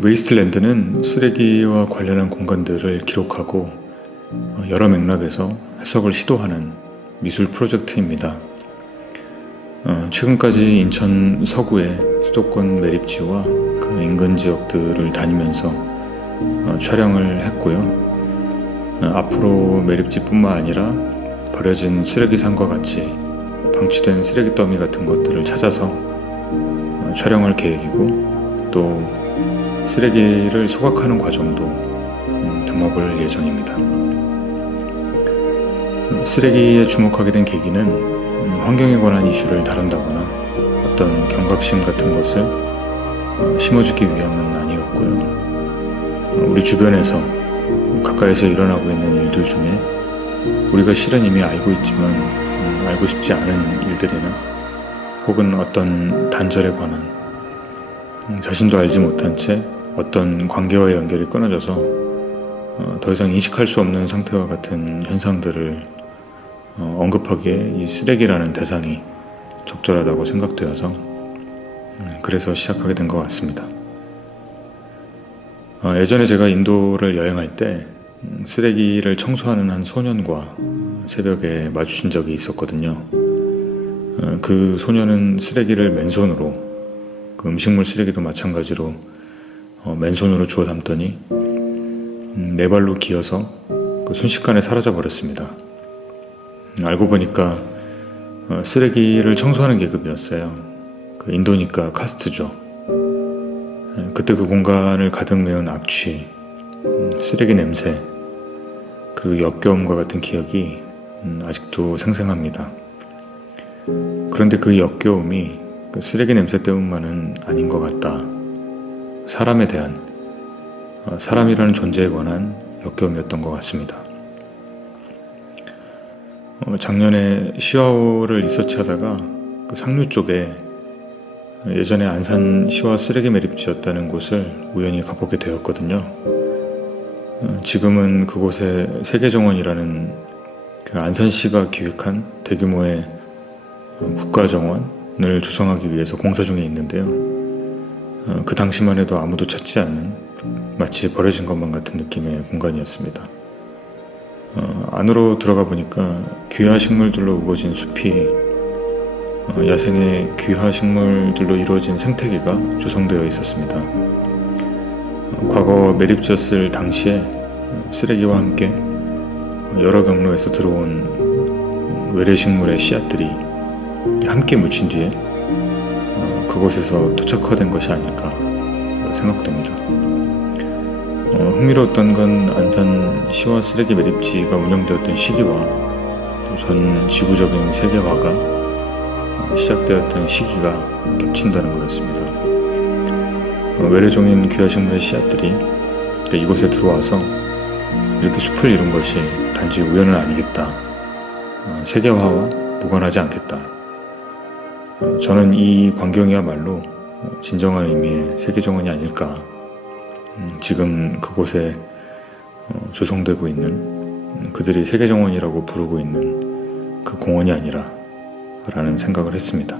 웨이스트랜드는 쓰레기와 관련한 공간들을 기록하고 여러 맥락에서 해석을 시도하는 미술 프로젝트입니다. 최근까지 인천 서구의 수도권 매립지와 그 인근 지역들을 다니면서 촬영을 했고요. 앞으로 매립지뿐만 아니라 버려진 쓰레기산과 같이 방치된 쓰레기 더미 같은 것들을 찾아서 촬영할 계획이고, 또 쓰레기를 소각하는 과정도 담아볼 예정입니다. 쓰레기에 주목하게 된 계기는 환경에 관한 이슈를 다룬다거나 어떤 경각심 같은 것을 심어주기 위함은 아니었고요. 우리 주변에서 가까이서 일어나고 있는 일들 중에 우리가 실은 이미 알고 있지만 알고 싶지 않은 일들이나 혹은 어떤 단절에 관한 자신도 알지 못한 채 어떤 관계와의 연결이 끊어져서 더 이상 인식할 수 없는 상태와 같은 현상들을 언급하기에 이 쓰레기라는 대상이 적절하다고 생각되어서 그래서 시작하게 된 것 같습니다. 예전에 제가 인도를 여행할 때 쓰레기를 청소하는 한 소년과 새벽에 마주친 적이 있었거든요. 그 소년은 쓰레기를 맨손으로, 그 음식물 쓰레기도 마찬가지로 맨손으로 주워 담더니 네 발로 기어서 그 순식간에 사라져 버렸습니다. 알고 보니까 쓰레기를 청소하는 계급이었어요. 그 인도니까 카스트죠. 그때 그 공간을 가득 메운 악취, 쓰레기 냄새, 그 역겨움과 같은 기억이 아직도 생생합니다. 그런데 그 역겨움이 그 쓰레기 냄새 때문만은 아닌 것 같다. 사람에 대한, 사람이라는 존재에 관한 역겨움이었던 것 같습니다. 작년에 시화호를 리서치하다가 그 상류 쪽에 예전에 안산 시화 쓰레기 매립지였다는 곳을 우연히 가보게 되었거든요. 지금은 그곳에 세계정원이라는 그 안산시가 기획한 대규모의 국가정원을 조성하기 위해서 공사 중에 있는데요. 그 당시만 해도 아무도 찾지 않는, 마치 버려진 것만 같은 느낌의 공간이었습니다. 안으로 들어가 보니까 귀화 식물들로 우거진 숲이 야생의 귀화 식물들로 이루어진 생태계가 조성되어 있었습니다. 과거 매립지였을 당시에 쓰레기와 함께 여러 경로에서 들어온 외래식물의 씨앗들이 함께 묻힌 뒤에 그곳에서 토착화된 것이 아닐까 생각됩니다. 흥미로웠던 건 안산 시화 쓰레기 매립지가 운영되었던 시기와 전 지구적인 세계화가 시작되었던 시기가 겹친다는 거였습니다. 외래종인 귀화식물의 씨앗들이 이곳에 들어와서 이렇게 숲을 이룬 것이 단지 우연은 아니겠다. 세계화와 무관하지 않겠다. 저는 이 광경이야말로 진정한 의미의 세계정원이 아닐까. 지금 그곳에 조성되고 있는, 그들이 세계정원이라고 부르고 있는 그 공원이 아니라 라는 생각을 했습니다.